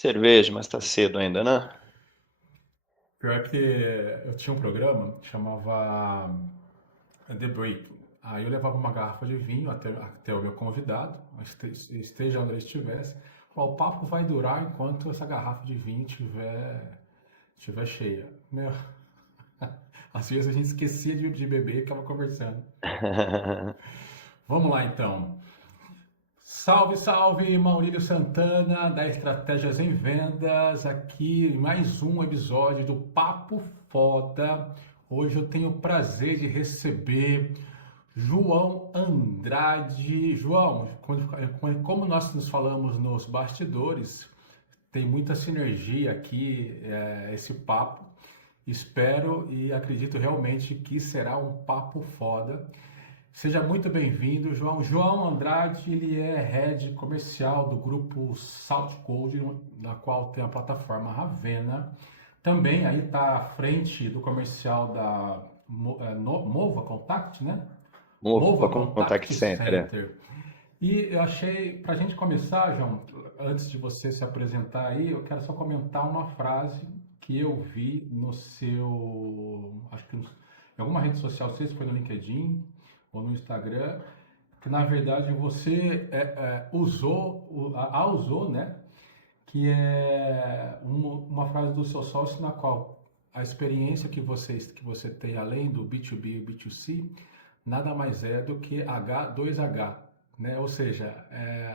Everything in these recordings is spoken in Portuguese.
Cerveja, mas tá cedo ainda, né? Pior que eu tinha um programa que chamava The Break. Aí eu levava uma garrafa de vinho até o meu convidado, esteja onde ele estivesse. Falava, o papo vai durar enquanto essa garrafa de vinho estiver cheia. Meu, às vezes a gente esquecia de beber e ficava conversando. Vamos lá então. Salve, salve, Maurílio Santana, da Estratégias em Vendas, aqui em mais um episódio do Papo Foda. Hoje eu tenho o prazer de receber João Andrade. João, como nós nos falamos nos bastidores, tem muita sinergia aqui, esse papo. Espero e acredito realmente que será um papo foda. Seja muito bem-vindo, João. João Andrade, ele é head comercial do grupo Salt Code, na qual tem a plataforma Ravena. Também aí está à frente do comercial da Mova Contact, né? Mova Mova com Contact Contact Center, é. Center. E eu achei, para a gente começar, João, antes de você se apresentar aí, eu quero só comentar uma frase que eu vi no seu, acho que em alguma rede social, não sei se foi no LinkedIn ou no Instagram, que na verdade você usou, né? Que é uma frase do seu sócio na qual a experiência que você tem além do B2B e B2C nada mais é do que H2H, né? Ou seja,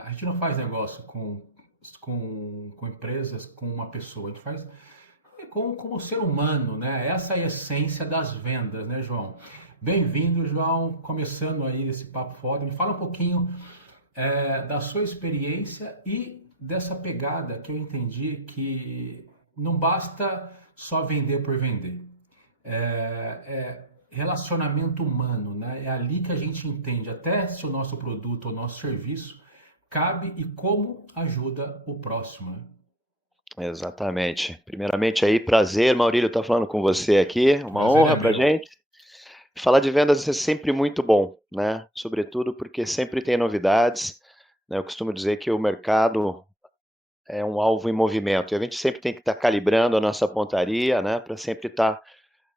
a gente não faz negócio com empresas, com uma pessoa, a gente faz como ser humano, né? Essa é a essência das vendas, né, João? Bem-vindo, João, começando aí esse papo foda. Me fala um pouquinho da sua experiência e dessa pegada que eu entendi que não basta só vender por vender. É relacionamento humano, né? É ali que a gente entende até se o nosso produto ou nosso serviço cabe e como ajuda o próximo, né? Exatamente. Primeiramente aí, prazer, Maurílio, estar falando com você aqui. Uma Prazer é honra pra meu. gente. Falar de vendas é sempre muito bom, né? Sobretudo porque sempre tem novidades, né? Eu costumo dizer que o mercado é um alvo em movimento e a gente sempre tem que estar calibrando a nossa pontaria, né? Para sempre estar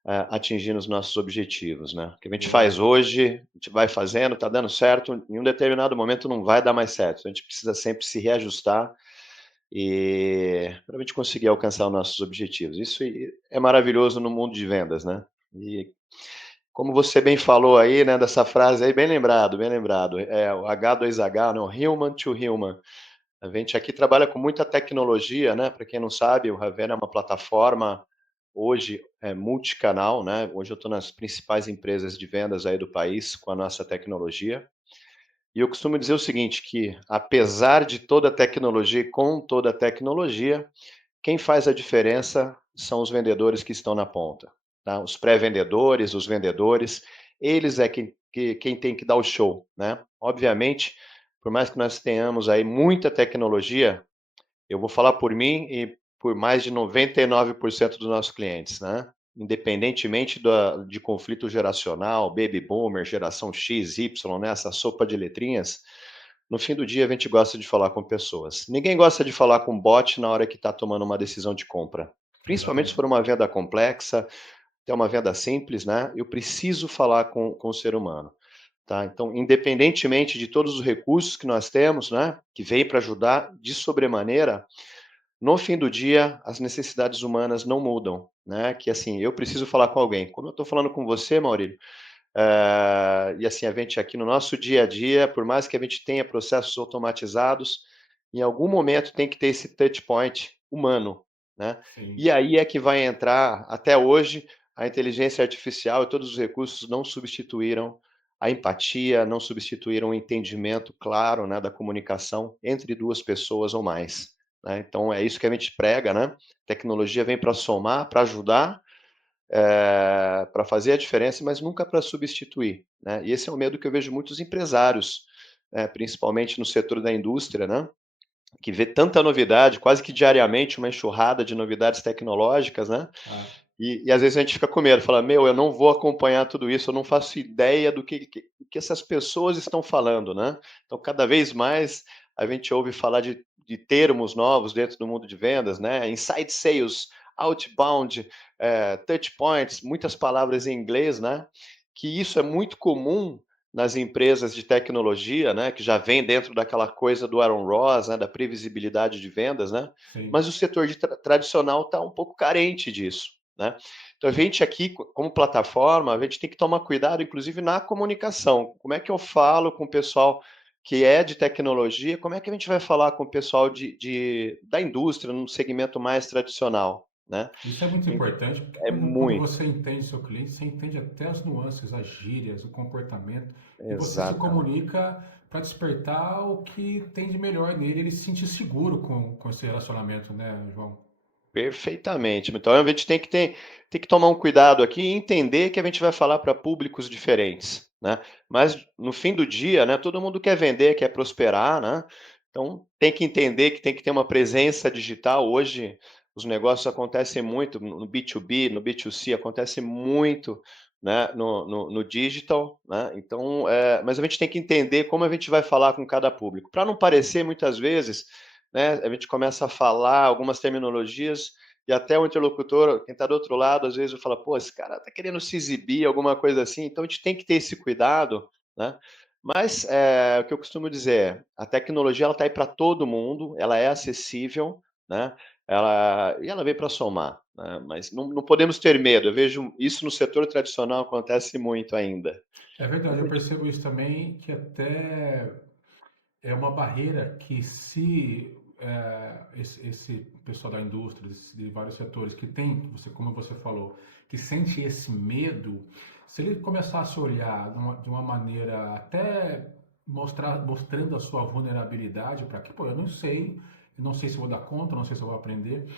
atingindo os nossos objetivos, né? O que a gente faz Boa. hoje, a gente vai fazendo, está dando certo, em um determinado momento não vai dar mais certo. A gente precisa sempre se reajustar e para a gente conseguir alcançar os nossos objetivos. Isso é maravilhoso no mundo de vendas, né? E como você bem falou aí, né, dessa frase aí, bem lembrado, é o H2H, né, o Human to Human. A gente aqui trabalha com muita tecnologia, né? Para quem não sabe, o Ravena é uma plataforma hoje multicanal, né? Hoje eu estou nas principais empresas de vendas aí do país com a nossa tecnologia. E eu costumo dizer o seguinte, que apesar de toda a tecnologia e com toda a tecnologia, quem faz a diferença são os vendedores que estão na ponta, tá? Os pré-vendedores, os vendedores, eles é quem tem que dar o show, né? Obviamente, por mais que nós tenhamos aí muita tecnologia, eu vou falar por mim e por mais de 99% dos nossos clientes, né? Independentemente de conflito geracional, baby boomer, geração X, Y, né? Essa sopa de letrinhas, no fim do dia a gente gosta de falar com pessoas. Ninguém gosta de falar com bot na hora que está tomando uma decisão de compra. Principalmente se for Exatamente. uma venda complexa, até uma venda simples, né? Eu preciso falar com o ser humano. Tá? Então, independentemente de todos os recursos que nós temos, né, que vem para ajudar de sobremaneira, no fim do dia, as necessidades humanas não mudam, né? Que assim, eu preciso falar com alguém. Como eu estou falando com você, Maurílio, e assim, a gente aqui no nosso dia a dia, por mais que a gente tenha processos automatizados, em algum momento tem que ter esse touch point humano, né? Sim. E aí é que vai entrar, até hoje, a inteligência artificial e todos os recursos não substituíram a empatia, não substituíram o entendimento claro, né, da comunicação entre duas pessoas ou mais, né? Então é isso que a gente prega, né? Tecnologia vem para somar, para ajudar, para fazer a diferença, mas nunca para substituir, né? E esse é o medo que eu vejo muitos empresários, principalmente no setor da indústria, né? Que vê tanta novidade, quase que diariamente uma enxurrada de novidades tecnológicas, né? Ah, E às vezes a gente fica com medo, fala, meu, eu não vou acompanhar tudo isso, eu não faço ideia do que essas pessoas estão falando, né? Então, cada vez mais a gente ouve falar de de termos novos dentro do mundo de vendas, né? Inside sales, outbound, touch points, muitas palavras em inglês, né? Que isso é muito comum nas empresas de tecnologia, né? Que já vem dentro daquela coisa do Aaron Ross, né? Da previsibilidade de vendas, né? Sim. Mas o setor de tradicional está um pouco carente disso, né? Então a gente aqui, como plataforma, a gente tem que tomar cuidado, inclusive na comunicação. Como é que eu falo com o pessoal que é de tecnologia, como é que a gente vai falar com o pessoal da indústria, num segmento mais tradicional, né? Isso é muito importante, porque É quando muito, você entende seu cliente, você entende até as nuances, as gírias, o comportamento, e você se exatamente. comunica para despertar o que tem de melhor nele, ele se sentir seguro com esse relacionamento, né, João? Perfeitamente. Então a gente tem que tomar um cuidado aqui e entender que a gente vai falar para públicos diferentes, né? Mas no fim do dia, né, todo mundo quer vender, quer prosperar, né? Então tem que entender que tem que ter uma presença digital. Hoje os negócios acontecem muito no B2B, no B2C, acontece muito, né, no digital, né? Então, mas a gente tem que entender como a gente vai falar com cada público, para não parecer muitas vezes, né, a gente começa a falar algumas terminologias e até o interlocutor, quem está do outro lado, às vezes fala, pô, esse cara está querendo se exibir, alguma coisa assim, então a gente tem que ter esse cuidado, né? Mas o que eu costumo dizer, a tecnologia ela está aí para todo mundo, ela é acessível, né? Ela veio para somar, né? Mas não podemos ter medo. Eu vejo isso no setor tradicional acontece muito ainda. É verdade, eu percebo isso também, que até é uma barreira que se esse pessoal da indústria, de vários setores, que tem, você, como você falou, que sente esse medo, se ele começasse a olhar de uma maneira até mostrando a sua vulnerabilidade para que, pô, eu não sei se vou dar conta, não sei se eu vou aprender.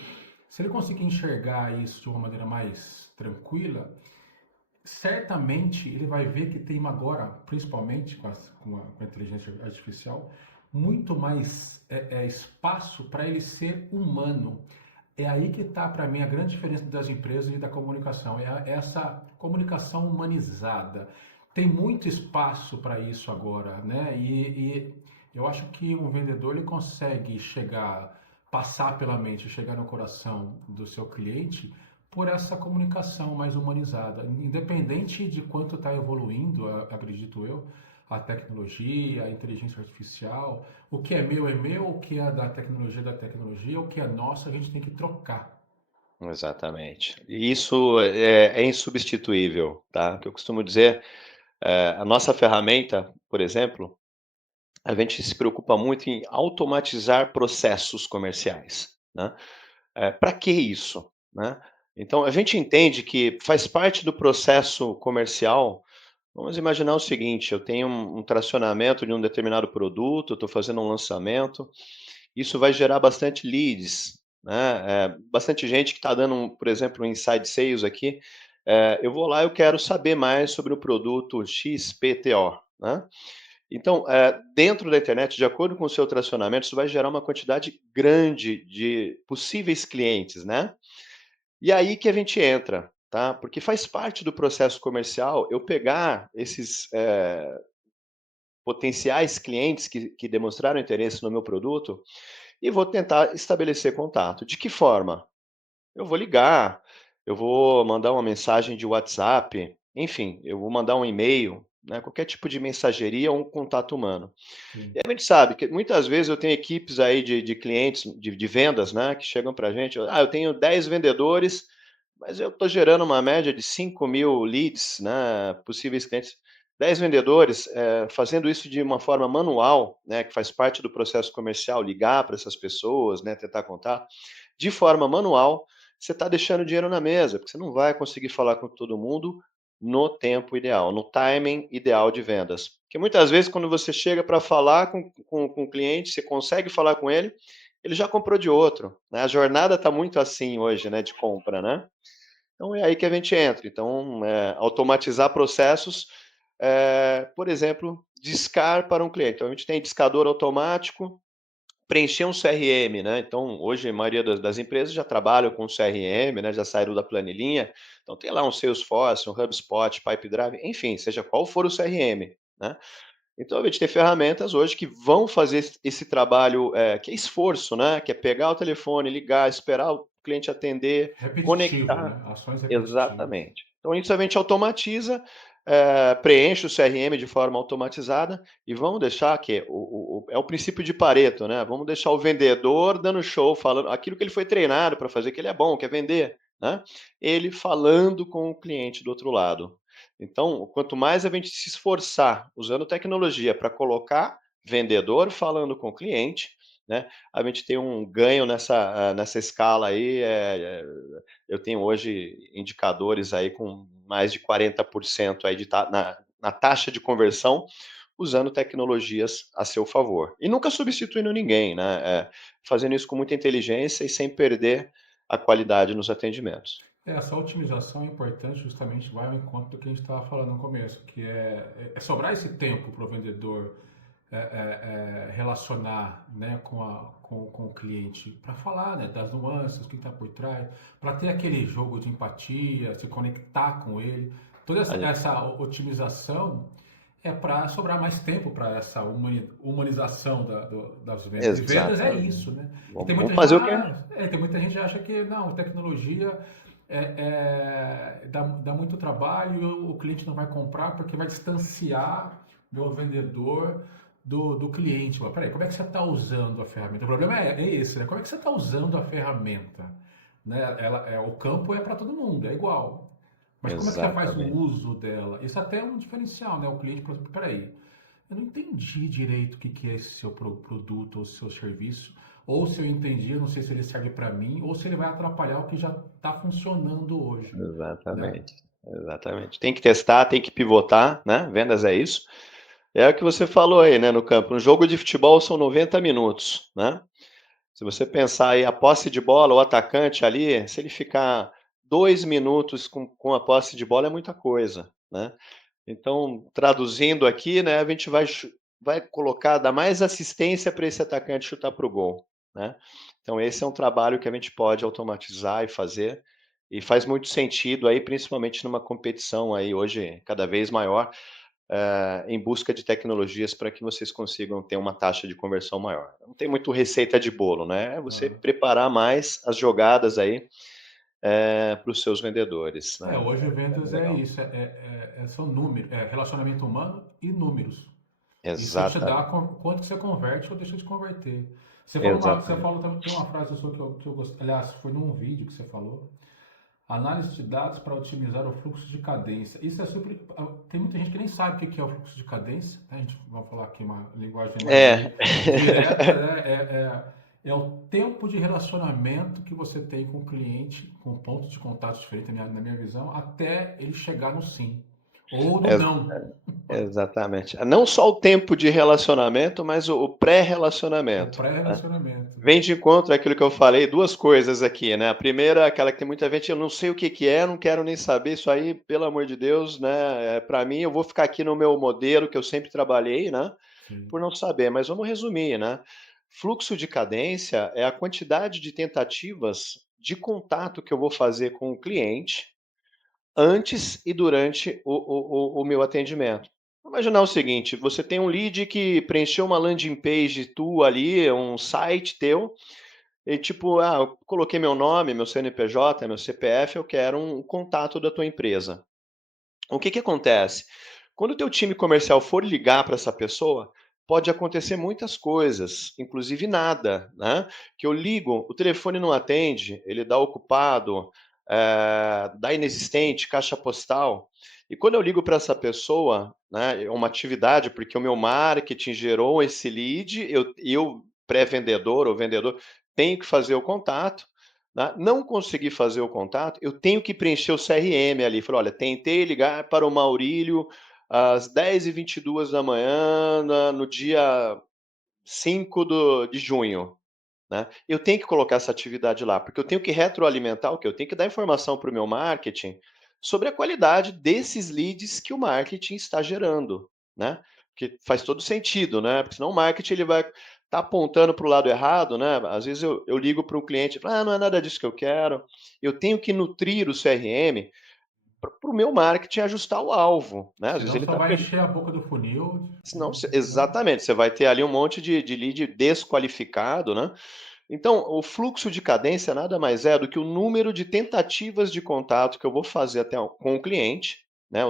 Se ele conseguir enxergar isso de uma maneira mais tranquila, certamente ele vai ver que tem agora, principalmente com a inteligência artificial, muito mais espaço para ele ser humano. É aí que está, para mim, a grande diferença das empresas e da comunicação. Essa comunicação humanizada. Tem muito espaço para isso agora, né? E eu acho que um vendedor ele consegue chegar, passar pela mente, chegar no coração do seu cliente por essa comunicação mais humanizada, independente de quanto está evoluindo, acredito eu, a tecnologia, a inteligência artificial, o que é meu, o que é da tecnologia, o que é nosso, a gente tem que trocar. Exatamente. E isso é insubstituível, tá? O que eu costumo dizer, a nossa ferramenta, por exemplo, a gente se preocupa muito em automatizar processos comerciais, né? Para que isso, né? Então a gente entende que faz parte do processo comercial. Vamos imaginar o seguinte: eu tenho um tracionamento de um determinado produto, eu estou fazendo um lançamento, isso vai gerar bastante leads, né? Bastante gente que está dando, por exemplo, um inside sales aqui. Eu vou lá, eu quero saber mais sobre o produto XPTO, né? Então, dentro da internet, de acordo com o seu tracionamento, isso vai gerar uma quantidade grande de possíveis clientes, né? E aí que a gente entra, tá? Porque faz parte do processo comercial eu pegar esses potenciais clientes que demonstraram interesse no meu produto e vou tentar estabelecer contato. De que forma? Eu vou ligar, eu vou mandar uma mensagem de WhatsApp, enfim, eu vou mandar um e-mail, né? Qualquer tipo de mensageria ou um contato humano. E Sim. a gente sabe que muitas vezes eu tenho equipes aí de clientes, de vendas, né, que chegam para a gente, eu tenho 10 vendedores, mas eu estou gerando uma média de 5.000 leads, né, possíveis clientes. 10 vendedores, fazendo isso de uma forma manual, né, que faz parte do processo comercial, ligar para essas pessoas, né, tentar contato, de forma manual, você está deixando dinheiro na mesa, porque você não vai conseguir falar com todo mundo no tempo ideal, no timing ideal de vendas. Porque muitas vezes, quando você chega para falar com o cliente, você consegue falar com ele, ele já comprou de outro, né? A jornada está muito assim hoje, né, de compra, né? Então é aí que a gente entra. Então, automatizar processos, por exemplo, discar para um cliente. Então, a gente tem discador automático, preencher um CRM, né? Então, hoje a maioria das empresas já trabalham com CRM, né? Já saíram da planilhinha. Então, tem lá um Salesforce, um HubSpot, Pipedrive, enfim, seja qual for o CRM, né? Então a gente tem ferramentas hoje que vão fazer esse trabalho, que é esforço, né, que é pegar o telefone, ligar, esperar o cliente atender, Repetitivo, conectar. né? Ações repetitivas. Exatamente. Então isso a gente automatiza, preenche o CRM de forma automatizada e vamos deixar que é o princípio de Pareto, né, vamos deixar o vendedor dando show, falando aquilo que ele foi treinado para fazer, que ele é bom, quer vender, né, ele falando com o cliente do outro lado. Então, quanto mais a gente se esforçar usando tecnologia para colocar vendedor falando com o cliente, né, a gente tem um ganho nessa escala aí, eu tenho hoje indicadores aí com mais de 40% aí na taxa de conversão, usando tecnologias a seu favor. E nunca substituindo ninguém, né? Fazendo isso com muita inteligência e sem perder a qualidade nos atendimentos. Essa otimização é importante, justamente vai ao encontro do que a gente estava falando no começo, que é sobrar esse tempo para o vendedor relacionar, né, com o cliente, para falar, né, das nuances, o que está por trás, para ter aquele jogo de empatia, se conectar com ele. Toda Aí, essa otimização é para sobrar mais tempo para essa humanização das vendas. E vendas é exatamente. isso, né? E tem Vamos muita gente, fazer o que é. tem muita gente que acha que não, tecnologia dá muito trabalho, e o cliente não vai comprar porque vai distanciar meu vendedor do cliente. Mas peraí, como é que você está usando a ferramenta? O problema é esse, né? Como é que você está usando a ferramenta? Né? O campo é para todo mundo, é igual. Mas como é que você faz o Exatamente. uso dela? Isso até é um diferencial, né? O cliente fala assim, peraí, eu não entendi direito o que que é esse seu produto ou seu serviço, ou se eu entendi, eu não sei se ele serve para mim, ou se ele vai atrapalhar o que já está funcionando hoje, né? Exatamente. Exatamente. Tem que testar, tem que pivotar, né? Vendas é isso. É o que você falou aí, né, no campo. Um jogo de futebol são 90 minutos, né? Se você pensar aí a posse de bola, o atacante ali, se ele ficar 2 minutos com a posse de bola é muita coisa, né? Então, traduzindo aqui, né, a gente vai colocar, dar mais assistência para esse atacante chutar para o gol, né? Então, esse é um trabalho que a gente pode automatizar e fazer, e faz muito sentido aí, principalmente numa competição aí hoje cada vez maior, em busca de tecnologias para que vocês consigam ter uma taxa de conversão maior. Não tem muito receita de bolo, né? É você Ah. preparar mais as jogadas aí para os seus vendedores, né? Hoje É vendas é legal. isso, são números, relacionamento humano e números. Isso te dá Exatamente, quanto que você converte ou deixa de converter. Você exatamente. falou, tem uma frase sua que eu gostei, aliás, foi num vídeo que você falou, análise de dados para otimizar o fluxo de cadência. Isso é super. Tem muita gente que nem sabe o que é o fluxo de cadência, né? A gente vai falar aqui uma linguagem mais É, direta, né? É o tempo de relacionamento que você tem com o cliente, com pontos de contato diferentes, na minha visão, até ele chegar no sim ou no ex não. exatamente. Não só o tempo de relacionamento, mas o O pré-relacionamento, né? pré-relacionamento. Vem de encontro àquilo que eu falei, 2 coisas aqui, né, a primeira, aquela que tem muita gente: "Eu não sei o que que é, não quero nem saber, isso aí, pelo amor de Deus, né, pra mim eu vou ficar aqui no meu modelo que eu sempre trabalhei", né, Sim. por não saber. Mas vamos resumir, né, fluxo de cadência é a quantidade de tentativas de contato que eu vou fazer com o cliente antes e durante o meu atendimento. Vamos imaginar o seguinte: você tem um lead que preencheu uma landing page tua ali, um site teu, e tipo, eu coloquei meu nome, meu CNPJ, meu CPF, eu quero um contato da tua empresa. O que que acontece? Quando o teu time comercial for ligar para essa pessoa, pode acontecer muitas coisas, inclusive nada, né? Que eu ligo, o telefone não atende, ele dá ocupado, dá inexistente, caixa postal. E quando eu ligo para essa pessoa, né, é uma atividade, porque o meu marketing gerou esse lead, eu pré-vendedor ou vendedor, tenho que fazer o contato, né? Não consegui fazer o contato, eu tenho que preencher o CRM ali. Falei, olha, tentei ligar para o Maurílio às 10h22 da manhã, no dia 5 de junho. Né? Eu tenho que colocar essa atividade lá, porque eu tenho que retroalimentar o que? Eu tenho que dar informação para o meu marketing sobre a qualidade desses leads que o marketing está gerando, né? Que faz todo sentido, né? Porque senão o marketing ele vai estar apontando para o lado errado, né? Às vezes eu ligo para um cliente e falo, não é nada disso que eu quero. Eu tenho que nutrir o CRM para o meu marketing ajustar o alvo, né? Às vezes Senão ele só está vai perdendo. encher a boca do funil, Senão, né? exatamente, você vai ter ali um monte de lead desqualificado, né? Então, o fluxo de cadência nada mais é do que o número de tentativas de contato que eu vou fazer com o cliente, né?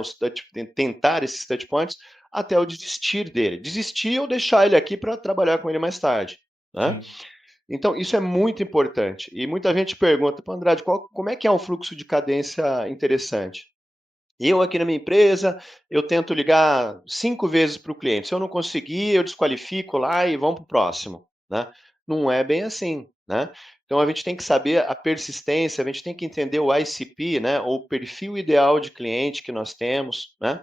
Tentar esses touch points até eu desistir dele. Desistir ou deixar ele aqui para trabalhar com ele mais tarde, né? Sim, Então, isso é muito importante. E muita gente pergunta, para Andrade, como é que é um fluxo de cadência interessante? Eu aqui na minha empresa, eu tento ligar 5 vezes para o cliente. Se eu não conseguir, eu desqualifico lá e vamos para o próximo, né? Não é bem assim, né? Então a gente tem que saber a persistência, a gente tem que entender o ICP, né? Ou o perfil ideal de cliente que nós temos, né?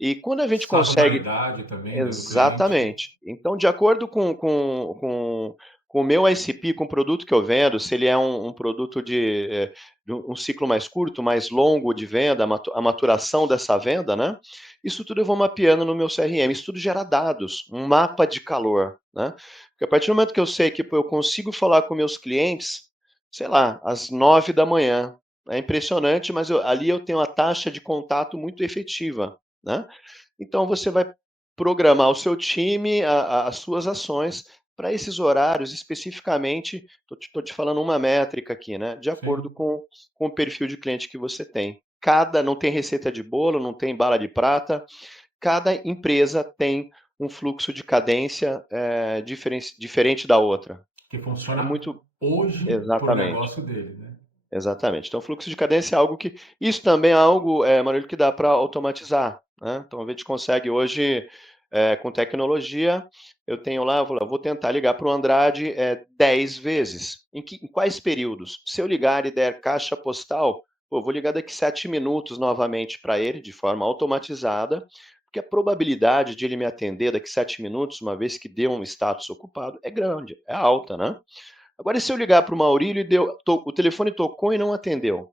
E quando a gente consegue. sazonalidade também do cliente. Exatamente. Então, de acordo com o meu ICP, com o produto que eu vendo, se ele é um produto de um ciclo mais curto, mais longo de venda, a maturação dessa venda, né? Isso tudo eu vou mapeando no meu CRM. Isso tudo gera dados, um mapa de calor, né? Porque a partir do momento que eu sei que pô, eu consigo falar com meus clientes, sei lá, às 9 da manhã, é impressionante, mas ali eu tenho uma taxa de contato muito efetiva, né? Então você vai programar o seu time, as suas ações para esses horários especificamente. Estou te falando uma métrica aqui, né? De acordo Sim. com o perfil de cliente que você tem. Cada não tem receita de bolo, não tem bala de prata. Cada empresa tem um fluxo de cadência diferente da outra. Que É funciona muito hoje para o exatamente. negócio dele, né? Exatamente. Então, fluxo de cadência é algo que. Isso também é algo, Maurílio, que dá para automatizar, né? Então, a gente consegue hoje, com tecnologia, eu tenho lá, eu vou tentar ligar para o Andrade 10 vezes. Em quais períodos? Se eu ligar e der caixa postal, pô, eu vou ligar daqui 7 minutos novamente para ele, de forma automatizada, porque a probabilidade de ele me atender daqui 7 minutos, uma vez que deu um status ocupado, é grande, é alta, né? Agora, e se eu ligar para o Maurílio e o telefone tocou e não atendeu?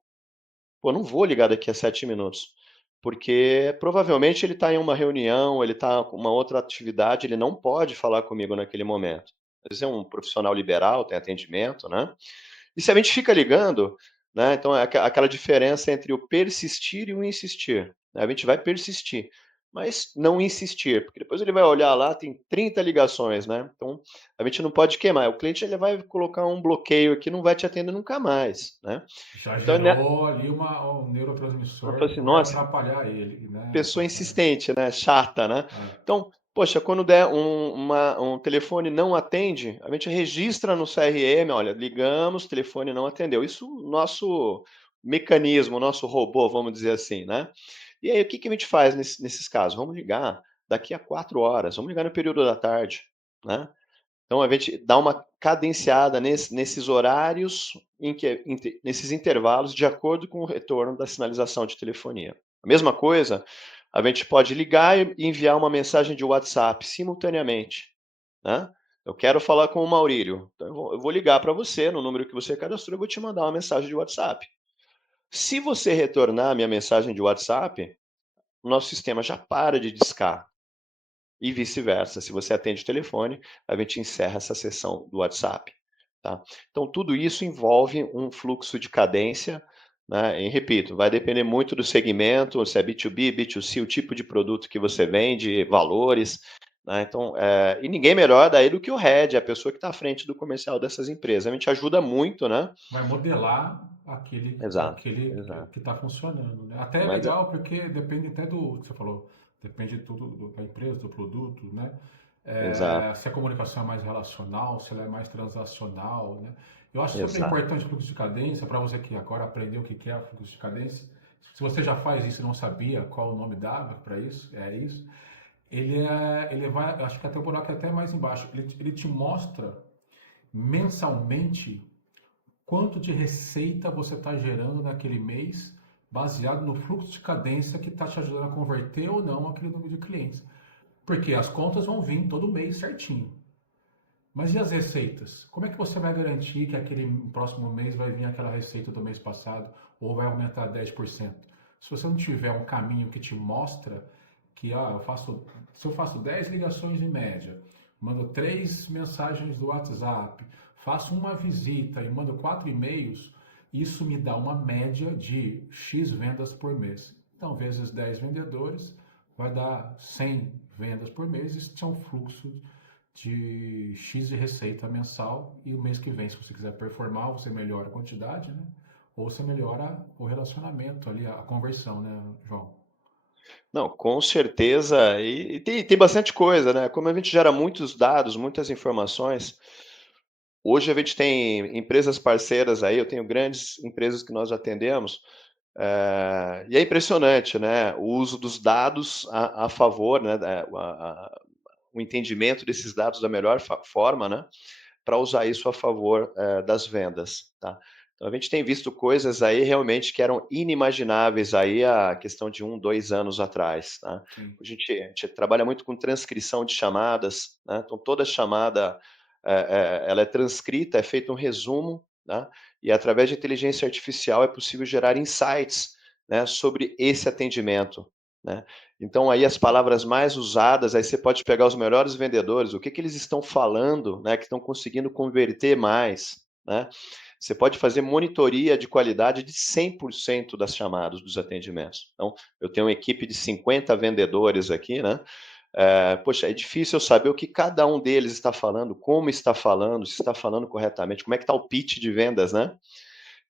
Pô, não vou ligar daqui a 7 minutos, porque provavelmente ele está em uma reunião, ele está com uma outra atividade, ele não pode falar comigo naquele momento. Às vezes é um profissional liberal, tem atendimento, né? E se a gente fica ligando, né? Então é aquela diferença entre o persistir e o insistir, né? A gente vai persistir, mas não insistir, porque depois ele vai olhar lá, tem 30 ligações, né? Então a gente não pode queimar. O cliente ele vai colocar um bloqueio aqui, não vai te atender nunca mais, né? Já Então, né, gerou ali um eu neurotransmissor falo que assim, vai nossa, atrapalhar ele, né? pessoa insistente, né? Chata, né? É. Então, poxa, quando der um telefone não atende, a gente registra no CRM, olha, ligamos, o telefone não atendeu. Isso, nosso mecanismo, nosso robô, vamos dizer assim, né? E aí, o que que a gente faz nesses casos? Vamos ligar daqui a 4 horas, vamos ligar no período da tarde, né? Então a gente dá uma cadenciada nesses horários, nesses intervalos, de acordo com o retorno da sinalização de telefonia. A mesma coisa, a gente pode ligar e enviar uma mensagem de WhatsApp simultaneamente, né? Eu quero falar com o Maurílio, então eu vou ligar para você no número que você cadastrou, eu vou te mandar uma mensagem de WhatsApp. Se você retornar a minha mensagem de WhatsApp, o nosso sistema já para de discar. E vice-versa, se você atende o telefone, a gente encerra essa sessão do WhatsApp, tá. Então tudo isso envolve um fluxo de cadência, né, e repito, vai depender muito do segmento, se é B2B, B2C, o tipo de produto que você vende, valores, né, então, e ninguém melhor daí do que o head, a pessoa que está à frente do comercial dessas empresas. A gente ajuda muito, né. Vai modelar aquele, Exato, aquele exato. que está funcionando, né? Até é Mas é legal porque depende até do que você falou, depende de tudo da empresa, do produto, né? exato, Se a comunicação é mais relacional, se ela é mais transacional, né? Eu acho super exato. importante o fluxo de cadência, para você que agora aprendeu o que é o fluxo de cadência. Se você já faz isso e não sabia qual o nome dava para isso, é isso. Ele vai, acho que até o buraco é até mais embaixo. Ele te mostra mensalmente quanto de receita você está gerando naquele mês, baseado no fluxo de cadência que está te ajudando a converter ou não aquele número de clientes. Porque as contas vão vir todo mês certinho. Mas e as receitas? Como é que você vai garantir que aquele próximo mês vai vir aquela receita do mês passado ou vai aumentar 10%? Se você não tiver um caminho que te mostra que se eu faço 10 ligações em média, mando 3 mensagens do WhatsApp, faço uma visita e mando 4 e-mails, Isso me dá uma média de X vendas por mês. Então, vezes 10 vendedores, vai dar 100 vendas por mês. Isso é um fluxo de X de receita mensal. E o mês que vem, se você quiser performar, você melhora a quantidade, né? Ou você melhora o relacionamento ali, a conversão, né, João? Não, com certeza, e tem bastante coisa, né, como a gente gera muitos dados, muitas informações, hoje a gente tem empresas parceiras aí, eu tenho grandes empresas que nós atendemos, e é impressionante, né, o uso dos dados a favor, né, o entendimento desses dados da melhor forma, né, para usar isso a favor das vendas, tá? Então a gente tem visto coisas aí realmente que eram inimagináveis aí a questão de 2 anos atrás, tá? Sim. A gente trabalha muito com transcrição de chamadas, né? Então toda chamada ela é transcrita, é feito um resumo, né? E através de inteligência artificial é possível gerar insights, né, sobre esse atendimento, né? Então aí as palavras mais usadas, aí você pode pegar os melhores vendedores, o que que eles estão falando, né, que estão conseguindo converter mais, né. Você pode fazer monitoria de qualidade de 100% das chamadas, dos atendimentos. Então, eu tenho uma equipe de 50 vendedores aqui, né, poxa, é difícil eu saber o que cada um deles está falando, como está falando, se está falando corretamente, como é que está o pitch de vendas, né.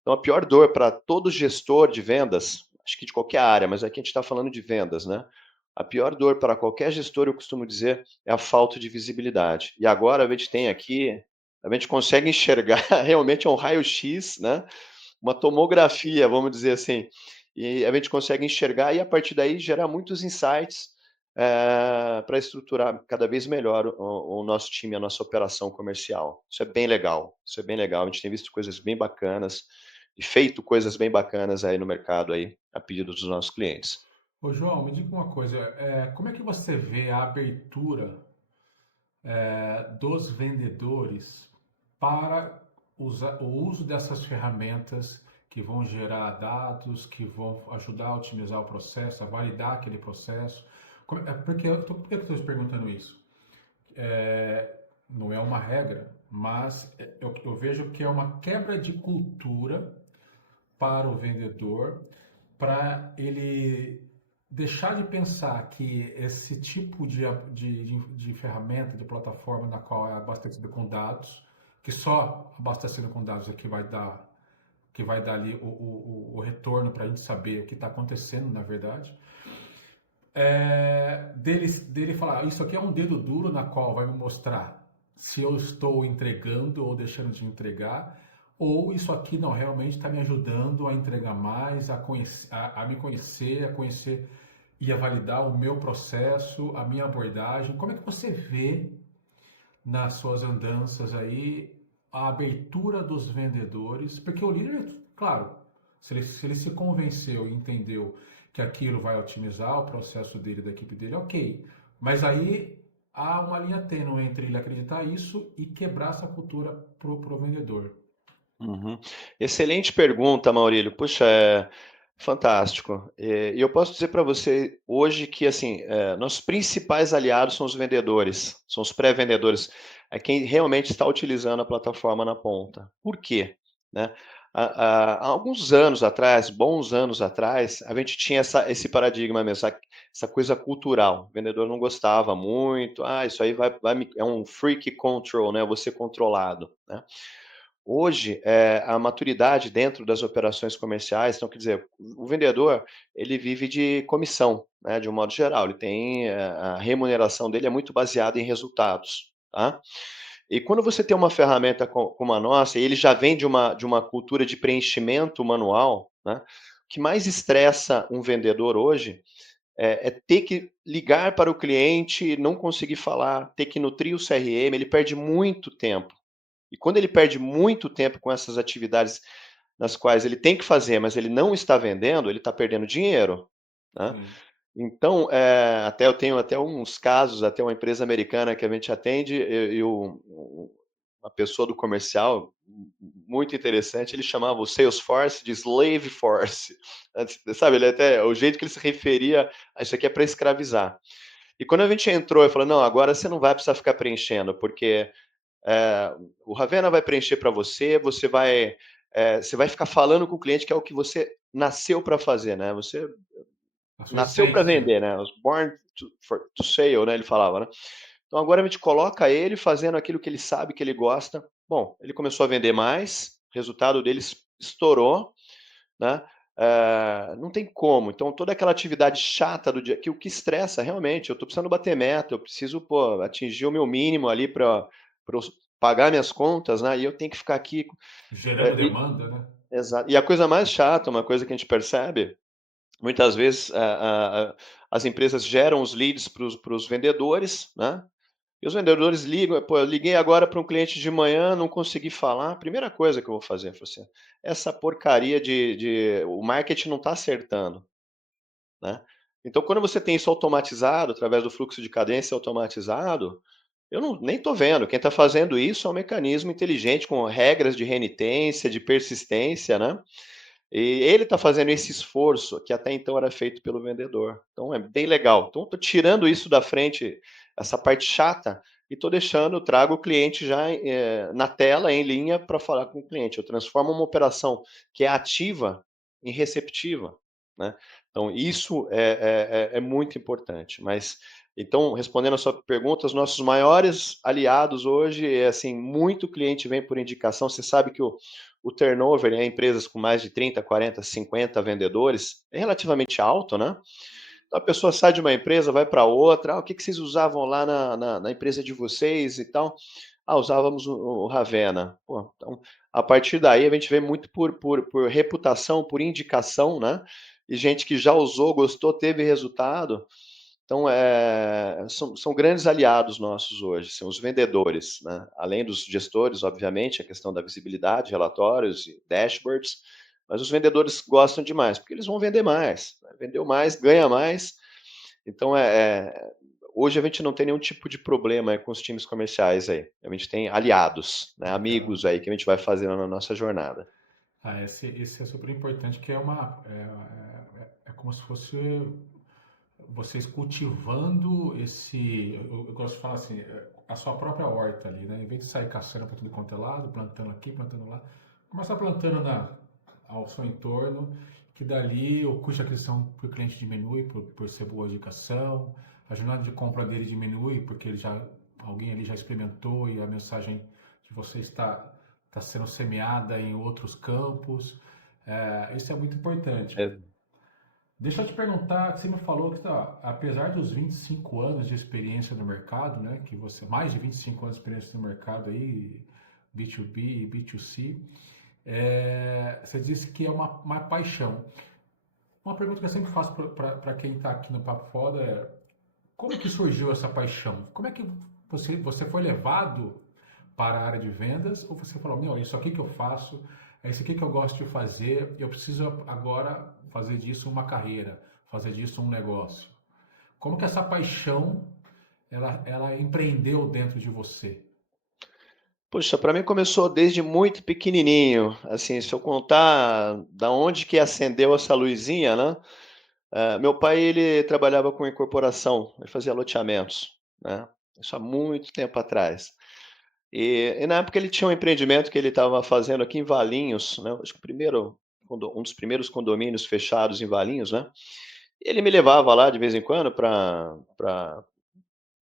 Então, a pior dor para todo gestor de vendas, acho que de qualquer área, mas aqui a gente está falando de vendas, né? A pior dor para qualquer gestor, eu costumo dizer, é a falta de visibilidade. E agora a gente tem aqui, a gente consegue enxergar realmente é um raio-x, né? Uma tomografia, vamos dizer assim, e a gente consegue enxergar e a partir daí gerar muitos insights para estruturar cada vez melhor o nosso time, a nossa operação comercial. Isso é bem legal, isso é bem legal. A gente tem visto coisas bem bacanas e feito coisas bem bacanas aí no mercado aí, a pedido dos nossos clientes. Ô, João, me diga uma coisa, como é que você vê a abertura dos vendedores para o uso dessas ferramentas que vão gerar dados, que vão ajudar a otimizar o processo, a validar aquele processo? Por que eu estou te perguntando isso? Não é uma regra, mas eu vejo que é uma quebra de cultura para o vendedor, para ele deixar de pensar que esse tipo de ferramenta, de plataforma na qual é abastecida com dados, que só abastecendo com dados é que vai dar ali o retorno para a gente saber o que está acontecendo na verdade, dele falar, isso aqui é um dedo duro na qual vai me mostrar se eu estou entregando ou deixando de entregar, ou isso aqui não realmente está me ajudando a entregar mais, a me conhecer, a conhecer e a validar o meu processo, a minha abordagem. Como é que você vê nas suas andanças aí a abertura dos vendedores? Porque o líder, claro, se ele se convenceu e entendeu que aquilo vai otimizar o processo dele, da equipe dele, ok. Mas aí há uma linha tênue entre ele acreditar isso e quebrar essa cultura pro vendedor. Uhum. Excelente pergunta, Maurílio. Puxa, é fantástico. E eu posso dizer para você hoje que assim, nossos principais aliados são os vendedores, são os pré-vendedores, é quem realmente está utilizando a plataforma na ponta. Por quê? Né? Há alguns anos atrás, bons anos atrás, a gente tinha esse paradigma mesmo, essa coisa cultural. O vendedor não gostava muito, isso aí é um freak control, né? Eu vou ser controlado, né? Hoje, a maturidade dentro das operações comerciais, então quer dizer, o vendedor, ele vive de comissão, né, de um modo geral, ele tem a remuneração dele é muito baseada em resultados, tá. E quando você tem uma ferramenta como a nossa, e ele já vem de uma cultura de preenchimento manual, né, o que mais estressa um vendedor hoje, é ter que ligar para o cliente, não conseguir falar, ter que nutrir o CRM, ele perde muito tempo. E quando ele perde muito tempo com essas atividades nas quais ele tem que fazer, mas ele não está vendendo, ele está perdendo dinheiro, né. Sim. Então, até eu tenho até uns casos, até uma empresa americana que a gente atende, e uma pessoa do comercial, muito interessante, ele chamava o Salesforce de slave force, sabe, ele até o jeito que ele se referia a isso aqui é para escravizar. E quando a gente entrou, eu falei: "Não, agora você não vai precisar ficar preenchendo, porque o Ravena vai preencher para você, você vai você vai ficar falando com o cliente, que é o que você nasceu para fazer, né, você A sua nasceu para essência. vender, né, I was born to sell, né, ele falava, né. Então agora a gente coloca ele fazendo aquilo que ele sabe que ele gosta. Bom, ele começou a vender mais, o resultado dele estourou, né, não tem como. Então toda aquela atividade chata do dia, que o que estressa realmente, eu estou precisando bater meta, eu preciso, pô, atingir o meu mínimo ali para eu pagar minhas contas, né, e eu tenho que ficar aqui, Gerando e demanda, né? exato. E a coisa mais chata, uma coisa que a gente percebe, muitas vezes as empresas geram os leads para os vendedores, né, e os vendedores ligam: "Pô, eu liguei agora para um cliente de manhã, não consegui falar". Primeira coisa que eu vou fazer, eu falo assim: "Essa porcaria de o marketing não está acertando", né. Então quando você tem isso automatizado, através do fluxo de cadência automatizado, eu não nem estou vendo, quem está fazendo isso é um mecanismo inteligente com regras de renitência, de persistência, né. E ele está fazendo esse esforço que até então era feito pelo vendedor. Então é bem legal. Então estou tirando isso da frente, essa parte chata, e estou deixando, trago o cliente já na tela, em linha, para falar com o cliente. Eu transformo uma operação que é ativa em receptiva, né? Então isso é muito importante. Mas então, respondendo a sua pergunta, os nossos maiores aliados hoje é assim, muito cliente vem por indicação. Você sabe que o turnover em empresas com mais de 30, 40, 50 vendedores é relativamente alto, né? Então a pessoa sai de uma empresa, vai para outra, o que que vocês usavam lá na empresa de vocês e tal? Usávamos o Ravena. Pô, então, a partir daí a gente vê muito por reputação, por indicação, né? E gente que já usou, gostou, teve resultado. Então, são grandes aliados nossos hoje, são os vendedores, né? Além dos gestores, obviamente, a questão da visibilidade, relatórios e dashboards, mas os vendedores gostam demais, porque eles vão vender mais, né? Vendeu mais, ganha mais. Então, hoje a gente não tem nenhum tipo de problema aí com os times comerciais aí. A gente tem aliados, né? Legal. Amigos aí que a gente vai fazendo na nossa jornada. Esse é super importante, que é como se fosse vocês cultivando esse. Eu gosto de falar assim, a sua própria horta ali, né? Em vez de sair caçando para tudo quanto é lado, plantando aqui, plantando lá, começa plantando ao seu entorno, que dali o custo de aquisição para o cliente diminui por ser boa indicação, a jornada de compra dele diminui porque alguém ali já experimentou e a mensagem de você está sendo semeada em outros campos. Isso é muito importante. É, Deixa eu te perguntar, que você me falou que apesar dos 25 anos de experiência no mercado, né, que você mais de 25 anos de experiência no mercado aí, B2B e B2C, você disse que é uma paixão. Uma pergunta que eu sempre faço para quem está aqui no Papo Foda é: como que surgiu essa paixão? Como é que você foi levado para a área de vendas ou você falou, meu, é isso aqui que eu faço, é isso aqui que eu gosto de fazer, eu preciso agora fazer disso uma carreira, fazer disso um negócio? Como que essa paixão ela empreendeu dentro de você? Puxa, para mim começou desde muito pequenininho, assim, se eu contar da onde que acendeu essa luzinha, né, meu pai, ele trabalhava com incorporação, ele fazia loteamentos, né, isso há muito tempo atrás. E na época ele tinha um empreendimento que ele estava fazendo aqui em Valinhos, né, acho que o primeiro um dos primeiros condomínios fechados em Valinhos, né, e ele me levava lá de vez em quando para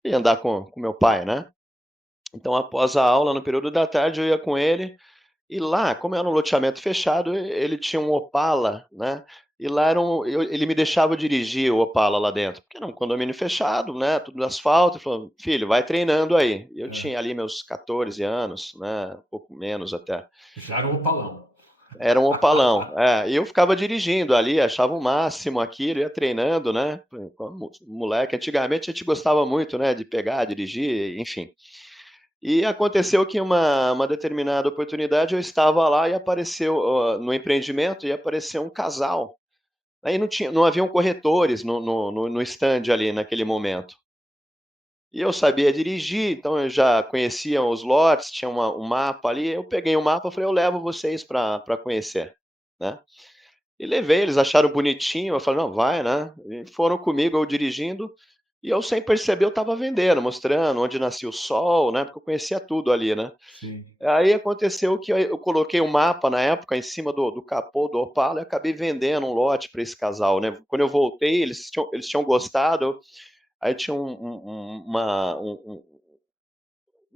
ir andar com meu pai, né. Então após a aula, no período da tarde, eu ia com ele. E lá, como era um loteamento fechado, ele tinha um Opala, né, e lá era ele me deixava dirigir o Opala lá dentro, porque era um condomínio fechado, né, tudo asfalto, ele falou: "Filho, vai treinando aí". E eu É, tinha ali meus 14 anos, né, um pouco menos até. já era um opalão. Era um Opalão. E eu ficava dirigindo ali, achava o máximo aquilo, ia treinando, né, como moleque. Antigamente a gente gostava muito, né, de pegar, dirigir, enfim. E aconteceu que uma determinada oportunidade eu estava lá e apareceu, no empreendimento, e apareceu um casal. Aí não haviam corretores no stand ali naquele momento. E eu sabia dirigir, então eu já conhecia os lotes, tinha um mapa ali, eu peguei o mapa, e falei: "Eu levo vocês para conhecer", né. E levei, eles acharam bonitinho, eu falei: "Não, vai, né". E foram comigo, eu dirigindo, E eu, sem perceber, eu estava vendendo, mostrando onde nascia o sol, né, porque eu conhecia tudo ali, né. Sim. Aí aconteceu que eu coloquei o mapa na época em cima do capô do Opala e acabei vendendo um lote para esse casal, né. Quando eu voltei, eles tinham gostado, aí tinha um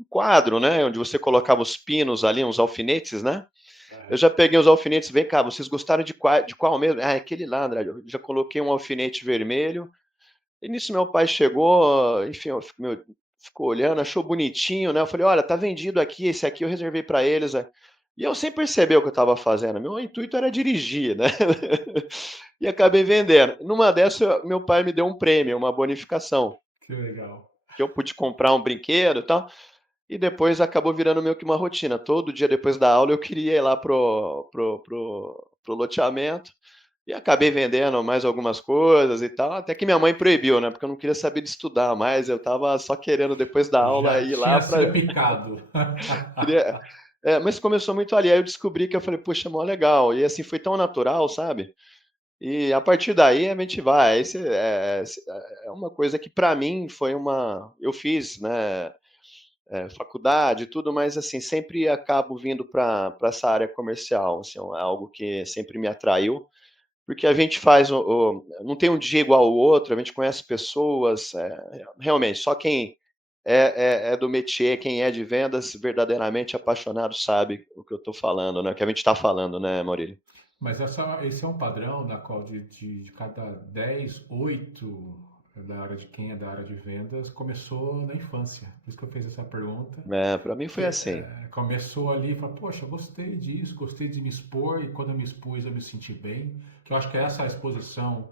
quadro, né, onde você colocava os pinos ali, uns alfinetes, né. Eu Aham. já peguei os alfinetes: "Vem cá, vocês gostaram de qual mesmo?". "Ah, é aquele lá, Andrade". Eu já coloquei um alfinete vermelho, e nisso meu pai chegou, enfim, ficou olhando, achou bonitinho, né, eu falei: "Olha, tá vendido aqui, esse aqui eu reservei para eles". E eu, sem perceber o que eu estava fazendo, meu intuito era dirigir, né, e acabei vendendo. Numa dessa, meu pai me deu um prêmio, uma bonificação, Que legal. que eu pude comprar um brinquedo e tal, e depois acabou virando meio que uma rotina. Todo dia depois da aula eu queria ir lá pro loteamento, e acabei vendendo mais algumas coisas e tal, até que minha mãe proibiu, né, porque eu não queria saber de estudar mais, eu estava só querendo depois da aula Já ir lá tinha sido para picado. queria mas começou muito ali, aí eu descobri que eu falei: "Poxa, mó legal", e assim, foi tão natural, sabe. E a partir daí a gente vai, aí você é uma coisa que para mim foi uma eu fiz, né, faculdade e tudo, mas assim, sempre acabo vindo para essa área comercial, assim, é algo que sempre me atraiu, porque a gente faz não tem um dia igual ao outro, a gente conhece pessoas, realmente, só quem é do métier, quem é de vendas, verdadeiramente apaixonado, sabe o que eu estou falando, né, o que a gente está falando, né, Maurílio? Mas esse é um padrão na qual de cada 10, 8 da área de quem é da área de vendas começou na infância. Por isso que eu fiz essa pergunta. Para mim Que foi assim. começou ali e falou, poxa, gostei disso, gostei de me expor, e quando eu me expus eu me senti bem. Que eu acho que essa exposição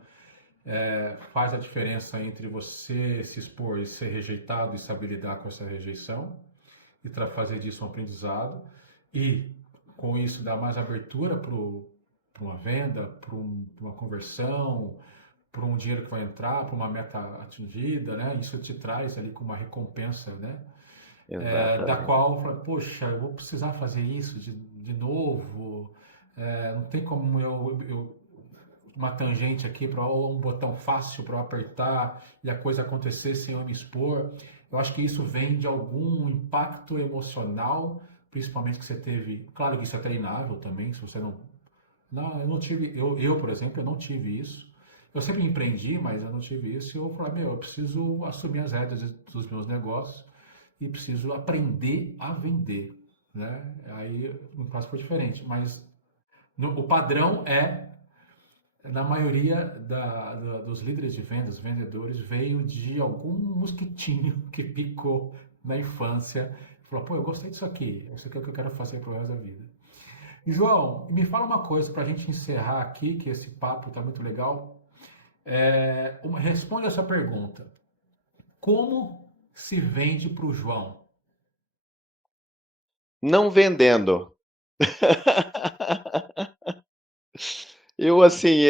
faz a diferença entre você se expor e ser rejeitado e saber lidar com essa rejeição e fazer disso um aprendizado e com isso dar mais abertura para uma venda, para uma conversão, para um dinheiro que vai entrar, para uma meta atingida, né? Isso te traz ali com uma recompensa, né? Da Exatamente. qual fala, poxa, eu vou precisar fazer isso de novo, não tem como uma tangente aqui para um botão fácil para eu apertar e a coisa acontecer sem eu me expor. Eu acho que isso vem de algum impacto emocional, principalmente que você teve. Claro que isso é treinável também, se você não. Não, eu não tive. Por exemplo, eu não tive isso. Eu sempre empreendi, mas eu não tive isso. E eu falei, meu, eu preciso assumir as rédeas dos meus negócios e preciso aprender a vender, né? Aí, no caso, foi diferente, mas o padrão na maioria dos líderes de vendas, vendedores, veio de algum mosquitinho que picou na infância. Falou, pô, eu gostei disso aqui, isso aqui é o que eu quero fazer pro resto da vida. João, me fala uma coisa para a gente encerrar aqui, que esse papo está muito legal. Responde essa pergunta. Como se vende para o João? Não vendendo. Eu, assim,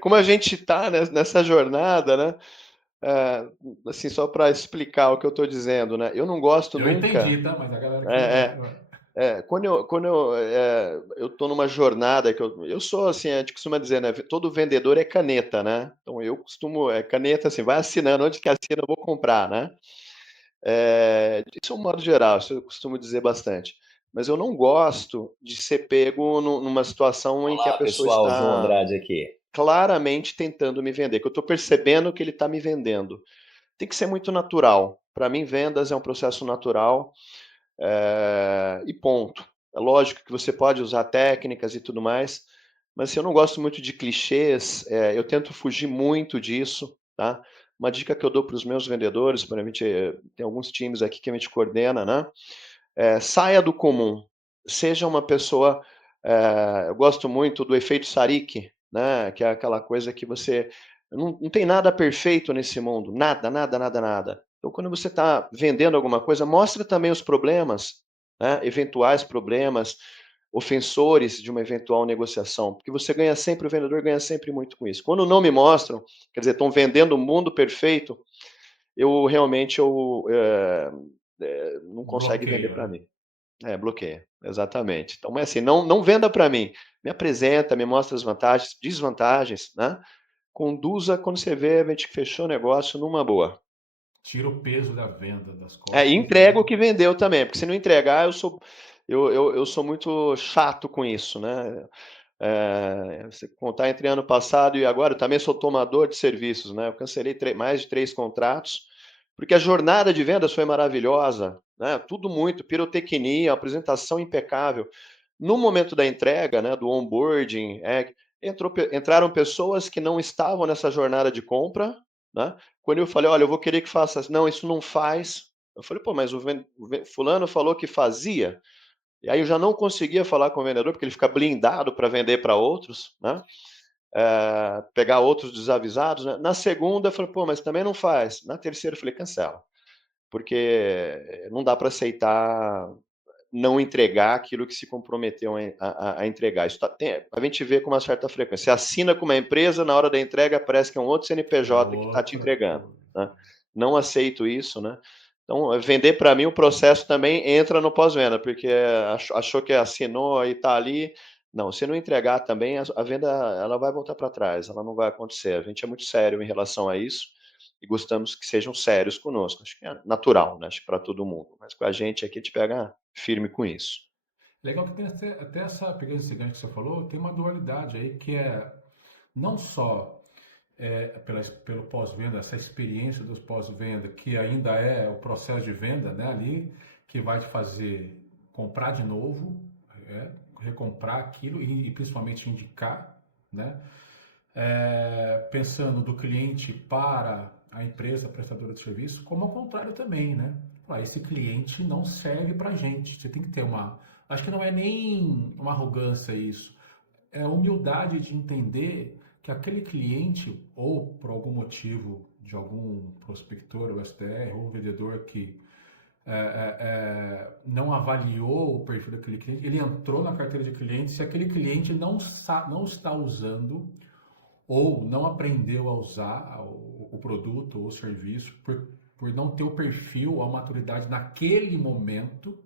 como a gente está nessa jornada, né, eh, assim, só para explicar o que eu estou dizendo, né, eu não gosto Eu nunca entendi, tá? Mas a galera que não é, entende. quando eu estou numa jornada que eu sou, assim, a gente costuma dizer, né, todo vendedor é caneta, né, então eu costumo caneta, assim, vai assinando, onde que assina eu vou comprar, né. Isso é um modo geral, isso eu costumo dizer bastante. Mas eu não gosto de ser pego numa situação em que a Olá, pessoa pessoal, João está Andrade aqui. claramente tentando me vender, que eu estou percebendo que ele está me vendendo. Tem que ser muito natural. Para mim, vendas é um processo natural, e ponto. É lógico que você pode usar técnicas e tudo mais, mas assim, eu não gosto muito de clichês, eu tento fugir muito disso, tá. Uma dica que eu dou para os meus vendedores, para a gente tem alguns times aqui que a gente coordena, né, saia do comum, seja uma pessoa, eu gosto muito do efeito Sarik, né, que é aquela coisa que você não tem nada perfeito nesse mundo, nada, nada, nada, nada. Então quando você está vendendo alguma coisa, mostra também os problemas, né, eventuais problemas, ofensores de uma eventual negociação, porque você ganha sempre, o vendedor ganha sempre muito com isso. Quando não me mostram, quer dizer, estão vendendo o mundo perfeito, eu realmente não consegue vender Bloqueio, para né? mim. Bloqueia, exatamente. Então, mas assim, não venda para mim, me apresenta, me mostra as vantagens, desvantagens, né, conduza, quando você vê, a gente fechou o negócio numa boa. Tira o peso da venda das E costas, entrega né? o que vendeu também, porque se não entregar, eu sou muito chato com isso, né? Se contar entre ano passado e agora, eu também sou tomador de serviços, né? Eu cancelei mais de 3 contratos, porque a jornada de vendas foi maravilhosa, né? Tudo muito, pirotecnia, apresentação impecável. No momento da entrega, né, do onboarding, entraram pessoas que não estavam nessa jornada de compra, né? Quando eu falei, olha, eu vou querer que faça, não, isso não faz. Eu falei, pô, mas fulano falou que fazia. E aí eu já não conseguia falar com o vendedor, porque ele fica blindado para vender para outros, né? Pegar outros desavisados, né? Na segunda, eu falei, pô, mas também não faz. Na terceira, eu falei, cancela. Porque não dá para aceitar não entregar aquilo que se comprometeu a entregar. Isso a gente vê com uma certa frequência. Você assina com uma empresa, na hora da entrega parece que é um outro É CNPJ que está te outra entregando, coisa. né? Não aceito isso, né? Então, vender para mim, o processo também entra no pós-venda, porque achou que assinou e está ali. Não, se não entregar também, a venda ela vai voltar para trás, ela não vai acontecer. A gente é muito sério em relação a isso e gostamos que sejam sérios conosco. Acho que é natural, né? Acho que para todo mundo. Mas com a gente aqui, a gente pega firme com isso. Legal que tem até essa, pegando esse gancho que você falou, tem uma dualidade aí que é não só pelo pós-venda, essa experiência dos pós-venda, que ainda é o processo de venda, né, ali, que vai te fazer comprar de novo, recomprar aquilo e principalmente indicar, né, pensando do cliente para a empresa prestadora de serviço, como ao contrário também, né? Esse cliente não serve para gente. Você tem que ter uma. Acho que não é nem uma arrogância isso. É humildade de entender que aquele cliente, ou por algum motivo de algum prospector, ou SDR, ou vendedor que não avaliou o perfil daquele cliente, ele entrou na carteira de clientes, se aquele cliente não está usando ou não aprendeu a usar o produto ou o serviço por não ter o perfil, a maturidade naquele momento,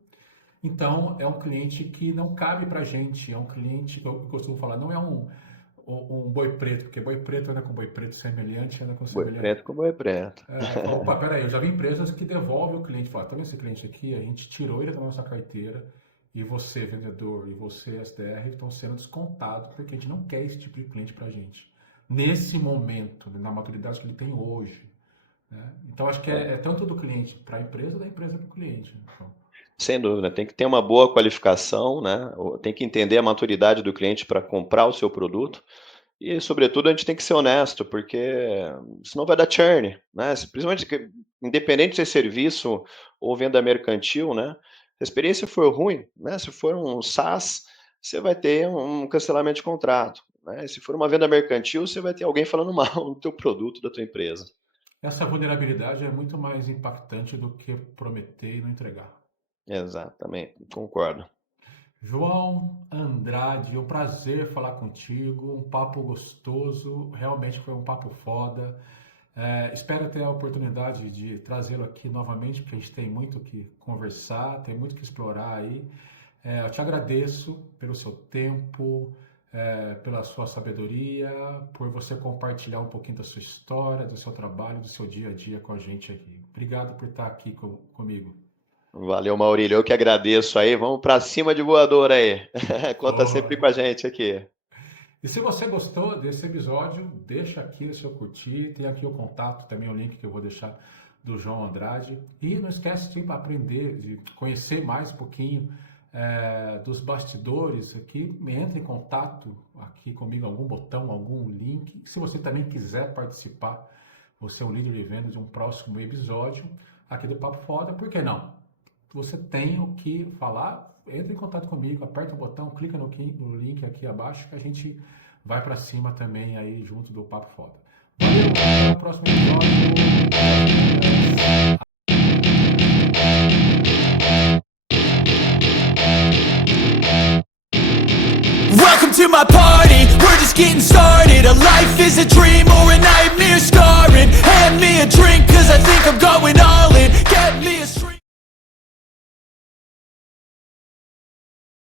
então é um cliente que não cabe para a gente, é um cliente que eu costumo falar, não é um boi preto, porque boi preto anda com boi preto, semelhante anda com Boi semelhante. preto com boi preto. Fala, opa, peraí, eu já vi empresas que devolvem o cliente, fala, tá vendo esse cliente aqui? A gente tirou ele da nossa carteira e você, vendedor, e você, SDR, estão sendo descontados porque a gente não quer esse tipo de cliente para a gente. Nesse momento, na maturidade que ele tem hoje. Né? Então, acho que é tanto do cliente para a empresa, da empresa para o cliente. Então, sem dúvida, tem que ter uma boa qualificação, né? Tem que entender a maturidade do cliente para comprar o seu produto. E, sobretudo, a gente tem que ser honesto, porque senão vai dar churn, né? Principalmente, independente se é serviço ou venda mercantil, né? Se a experiência for ruim, né? Se for um SaaS, você vai ter um cancelamento de contrato, né? Se for uma venda mercantil, você vai ter alguém falando mal do teu produto, da tua empresa. essa vulnerabilidade é muito mais impactante do que prometer e não entregar. Exatamente, concordo. João Andrade, um prazer falar contigo, um papo gostoso, realmente foi um papo foda. Espero ter a oportunidade de trazê-lo aqui novamente, porque a gente tem muito que conversar, tem muito que explorar aí. Eu te agradeço pelo seu tempo, pela sua sabedoria, por você compartilhar um pouquinho da sua história, do seu trabalho, do seu dia a dia com a gente aqui. Obrigado por estar aqui comigo. Valeu, Maurílio. Eu que agradeço aí. Vamos para cima de voador aí. Conta sempre Oh. com a gente aqui. E se você gostou desse episódio, deixa aqui o seu curtir, tem aqui o contato, também o link que eu vou deixar do João Andrade. E não esquece de aprender, de conhecer mais um pouquinho dos bastidores aqui. Entre em contato aqui comigo, algum botão, algum link. Se você também quiser participar, você é um líder de vendas de um próximo episódio aqui do Papo Foda, por que não? Você tem o que falar, entre em contato comigo, aperta o botão, clica no link aqui abaixo que a gente vai para cima também aí junto do Papo Foda. Valeu, até o próximo episódio. Welcome to my party, we're just getting started. A life is a dream or a nightmare scarred.